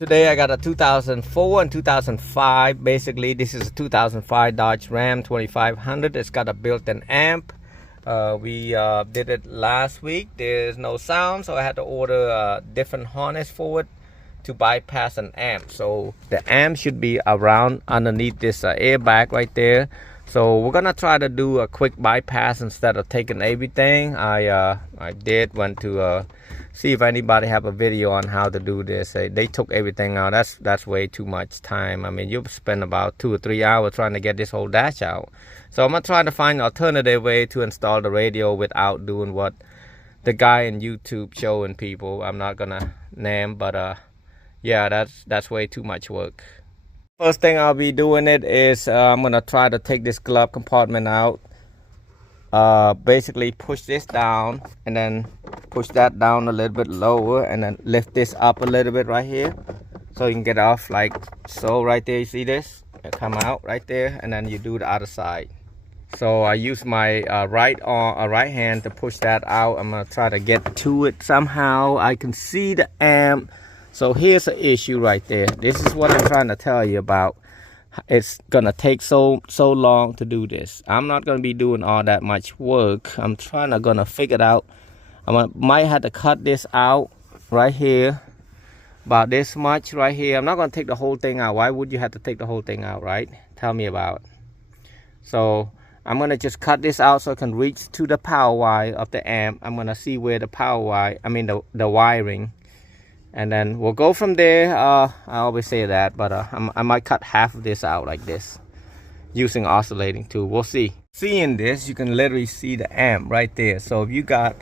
Today I got a 2004 and 2005. Basically, this is a 2005 Dodge Ram 2500. It's got a built-in amp. We did it last week. There's no sound, so I had to order a different harness for it to bypass an amp. So the amp should be around underneath this airbag right there. So we're gonna try to do a quick bypass instead of taking everything. I went to see if anybody have a video on how to do this. They took everything out. That's way too much time. I mean, you'll spend about 2 or 3 hours trying to get this whole dash out. So I'm gonna try to find an alternative way to install the radio without doing what the guy in YouTube showing people. I'm not gonna name, but yeah, that's way too much work. First thing I'll be doing it is I'm gonna try to take this glove compartment out. Basically push this down and then push that down a little bit lower and then lift this up a little bit right here so you can get off like so right there. You see this? It come out right there, and then you do the other side. So I use my right hand to push that out. I'm gonna try to get to it somehow. I can see the amp. So here's an issue right there. This is what I'm trying to tell you about. It's gonna take so long to do this. I'm not gonna be doing all that much work. I'm gonna figure it out. Might have to cut this out right here, about this much right here. I'm not gonna take the whole thing out. Why would you have to take the whole thing out, right? Tell me about it. So I'm gonna just cut this out so I can reach to the power wire of the amp. I'm gonna see where the power wire, the wiring. And then we'll go from there. I always say that, but I might cut half of this out like this using oscillating tool. We'll see. Seeing this, you can literally see the amp right there. So if you got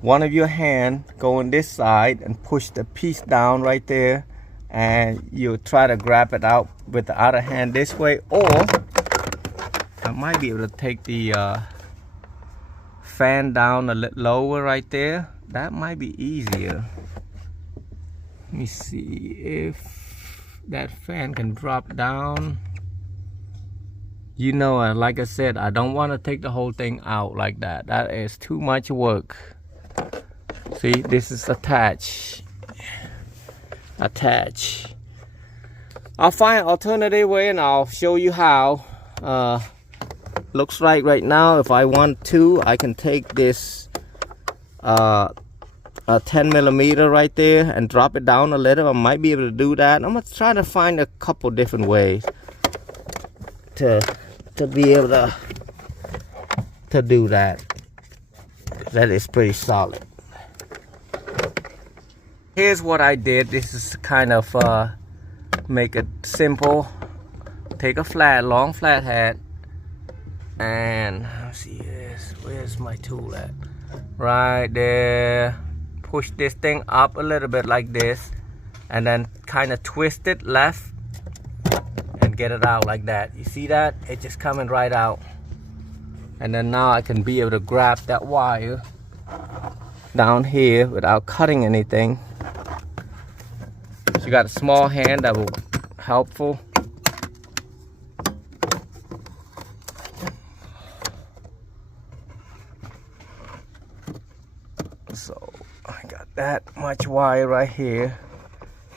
one of your hand go on this side and push the piece down right there, and you try to grab it out with the other hand this way, or I might be able to take the fan down a little lower right there. That might be easier. Let me see if that fan can drop down. You know, like I said, I don't want to take the whole thing out like that. That is too much work. See, this is attached. I'll find an alternative way and I'll show you how. Looks like right now, if I want to, I can take this a 10 millimeter right there and drop it down a little. I might be able to do that. I'm gonna try to find a couple different ways to be able to do that. That is pretty solid. Here's what I did. This is kind of make it simple. Take a long flat head, and let's see this. Where's my tool at? Right there. Push this thing up a little bit like this, and then kind of twist it left and get it out like that. You see that? It's just coming right out. And then now I can be able to grab that wire down here without cutting anything. So you got a small hand, that will be helpful. So I got that much wire right here.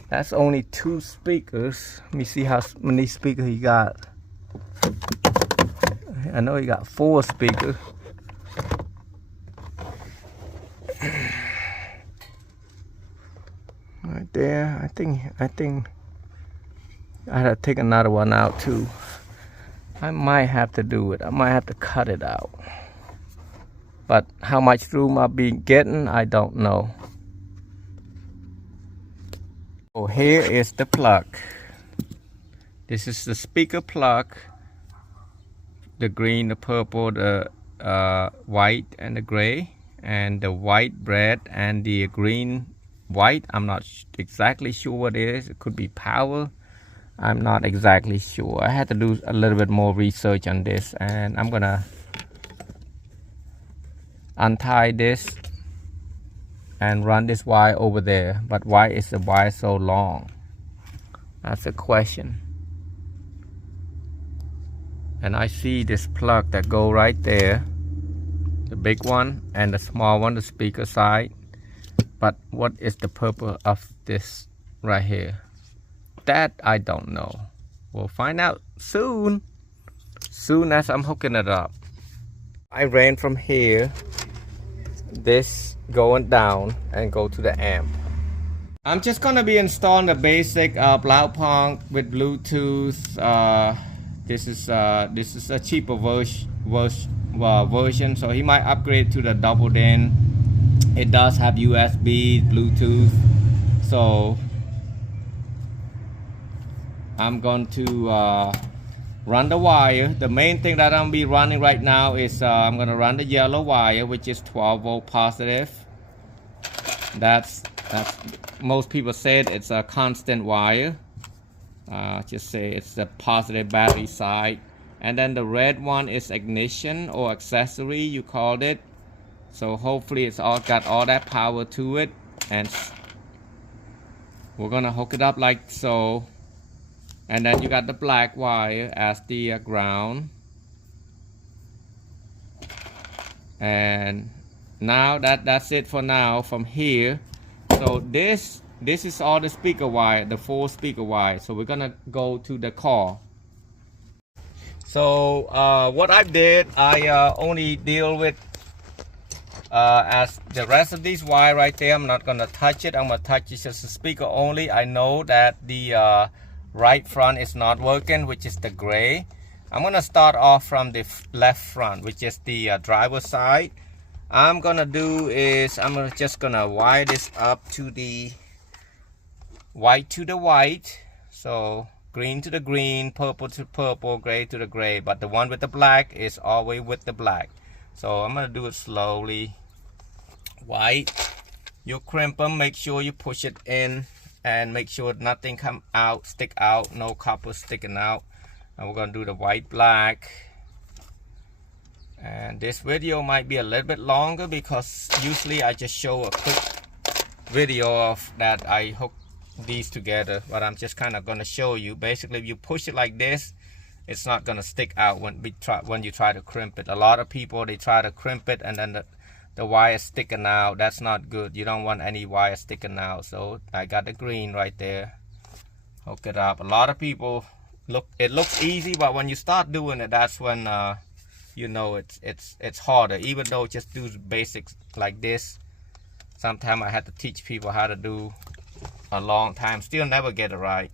That's only 2 speakers. Let me see how many speakers he got. I know he got 4 speakers. Right there. I think I had to take another one out too. I might have to do it. I might have to cut it out. But how much room I'll be getting, I don't know. So here is the plug. This is the speaker plug. The green, the purple, the white, and the gray. And the white red and the green white. I'm not exactly sure what it is. It could be power. I'm not exactly sure. I had to do a little bit more research on this, and I'm gonna untie this and run this wire over there. But why is the wire so long? That's a question. And I see this plug that go right there, the big one and the small one, the speaker side. But what is the purpose of this right here? That I don't know. We'll find out soon as I'm hooking it up. I ran from here, this going down, and go to the amp. I'm just gonna be installing the basic Blau Punk with Bluetooth. This is a cheaper version, so he might upgrade to the double DIN. It does have USB, Bluetooth, so I'm going to run the wire. The main thing that I'm be running right now is I'm gonna run the yellow wire, which is 12 volt positive. That's most people said it's a constant wire. Just say it's the positive battery side, and then the red one is ignition or accessory, you called it. So hopefully it's all got all that power to it, and we're gonna hook it up like so. And then you got the black wire as the ground. And now that's it for now from here. So this is all the speaker wire, the 4 speaker wire. So we're gonna go to the car. So what I did, I only deal with as the rest of these wire right there. I'm not gonna touch it. I'm gonna touch it just the speaker only. I know that the right front is not working, which is the gray. I'm gonna start off from the left front, which is the driver's side. I'm gonna do is I'm just gonna wire this up to the white to the white. So green to the green, purple to purple, gray to the gray, but the one with the black is always with the black. So I'm gonna do it slowly. White, you crimp them, make sure you push it in and make sure nothing come out, stick out, no copper sticking out. And we're gonna do the white black. And this video might be a little bit longer because usually I just show a quick video of that I hook these together, but I'm just kind of gonna show you. Basically, if you push it like this, it's not gonna stick out when you try to crimp it. A lot of people, they try to crimp it and then the wire sticking out. That's not good. You don't want any wire sticking out. So I got the green right there. Hook it up. A lot of people it looks easy, but when you start doing it, that's when you know it's harder. Even though just do basics like this, sometimes I had to teach people how to do a long time, still never get it right.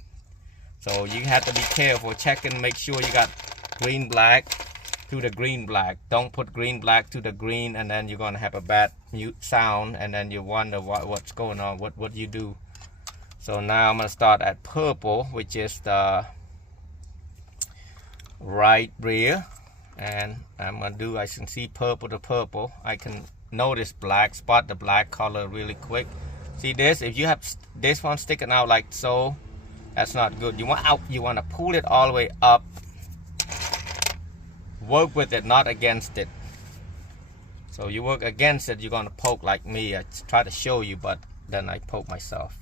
So you have to be careful, checking, make sure you got green black to the green black. Don't put green black to the green, and then you're gonna have a bad mute sound, and then you wonder what's going on, what you do. So now I'm gonna start at purple, which is the right rear, and I'm gonna do, I can see purple to purple. I can notice black, spot the black color really quick. See this, if you have this one sticking out like so, that's not good. You want to pull it all the way up. Work with it, not against it. So you work against it, you're gonna poke like me. I try to show you, but then I poke myself.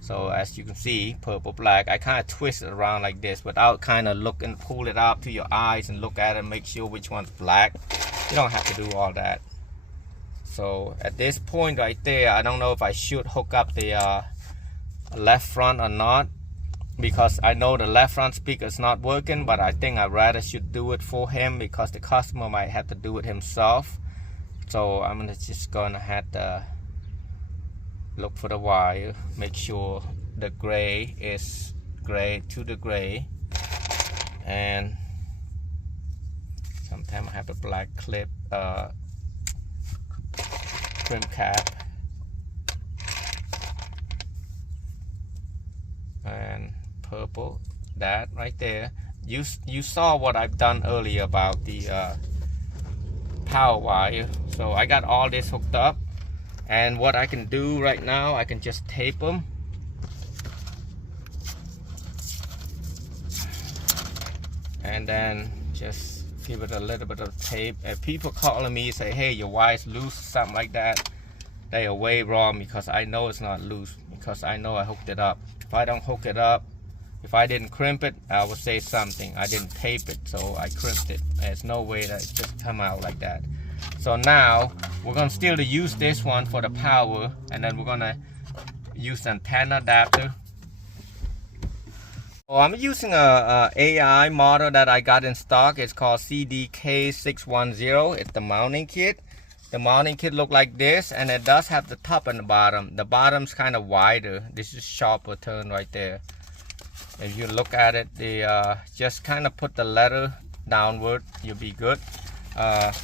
So as you can see, purple black, I kind of twist it around like this without kind of looking, pull it up to your eyes and look at it, make sure which one's black. You don't have to do all that. So at this point right there, I don't know if I should hook up the left front or not, because I know the left front speaker is not working, but I think I rather should do it for him because the customer might have to do it himself. So I'm just gonna have to look for the wire, make sure the gray is gray to the gray, and sometimes I have a black clip trim cap, and purple, that right there. You saw what I've done earlier about the power wire. So I got all this hooked up, and what I can do right now, I can just tape them. And then just give it a little bit of tape. If people calling me say, hey, your wire's loose, something like that, they are way wrong, because I know it's not loose, because I know I hooked it up. If I don't hook it up, if I didn't crimp it, I would say something. I didn't tape it, so I crimped it. There's no way that it just come out like that. So now we're gonna still use this one for the power, and then we're gonna use the antenna adapter. Oh, I'm using a AI model that I got in stock. It's called CDK610. It's the mounting kit. The mounting kit look like this, and it does have the top and the bottom. The bottom's kind of wider. This is sharper turn right there. If you look at it, they just kind of put the letter downward. You'll be good. I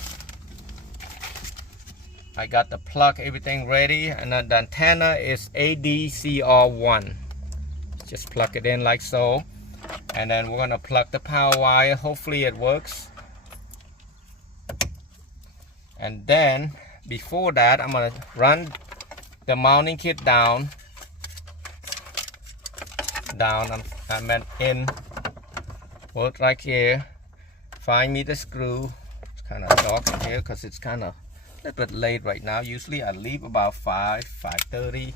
got the plug, everything ready, and then the antenna is ADCR1. Just plug it in like so, and then we're gonna plug the power wire. Hopefully it works. And then before that, I'm gonna run the mounting kit down. I meant in. Work right here. Find me the screw. It's kind of dark in here because it's kind of a little bit late right now. Usually I leave about 5:30.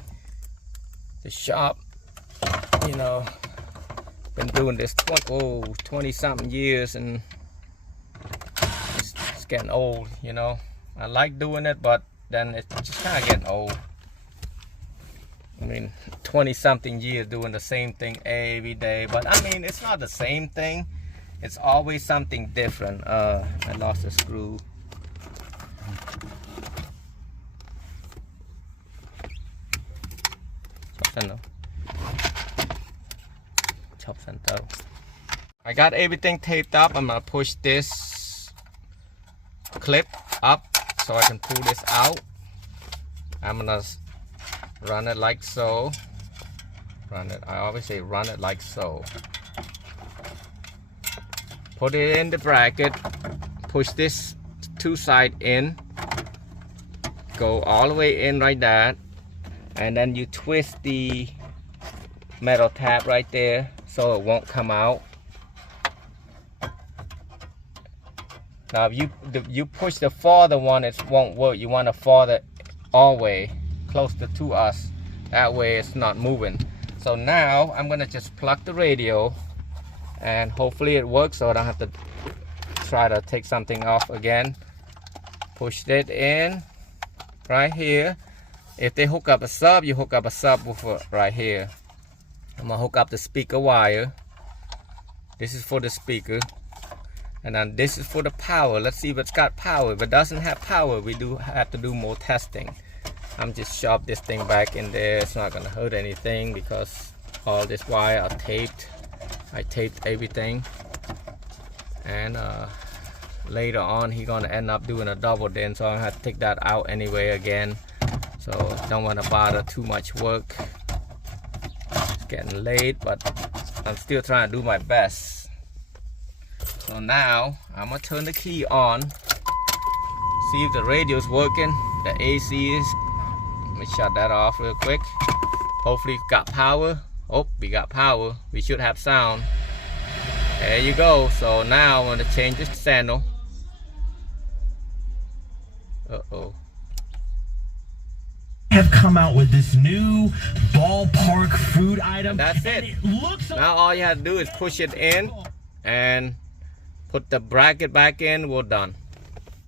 The shop, you know, been doing this 20 something years, and it's getting old, you know. I like doing it, but then it's just kind of getting old. I mean, 20 something years doing the same thing every day, but I mean, it's not the same thing. It's always something different. I lost a screw. I got everything taped up. I'm gonna push this clip up so I can pull this out. I'm gonna run it like so. Run it. I always say run it like so. Put it in the bracket. Push this two side in. Go all the way in like that. And then you twist the metal tab right there so it won't come out. Now if you push the farther one, it won't work. You want to farther all the way closer to us. That way it's not moving. So now I'm gonna just plug the radio, and hopefully it works so I don't have to try to take something off again. Push it in right here. If they hook up a sub, you hook up a subwoofer right here. I'm gonna hook up the speaker wire. This is for the speaker, and then this is for the power. Let's see if it's got power. If it doesn't have power, we do have to do more testing. I'm just shove this thing back in there. It's not gonna hurt anything because all this wire are taped. I taped everything, and later on he's gonna end up doing a double din, so I have to take that out anyway again. So don't want to bother too much work. It's getting late, but I'm still trying to do my best. So now I'm gonna turn the key on, see if the radio's working. The AC is. Let me shut that off real quick. Hopefully we got power. Oh, we got power. We should have sound. There you go. So now I'm gonna change this channel. Uh-oh. Have come out with this new ballpark food item. And that's it. Now all you have to do is push it in and put the bracket back in. We're done.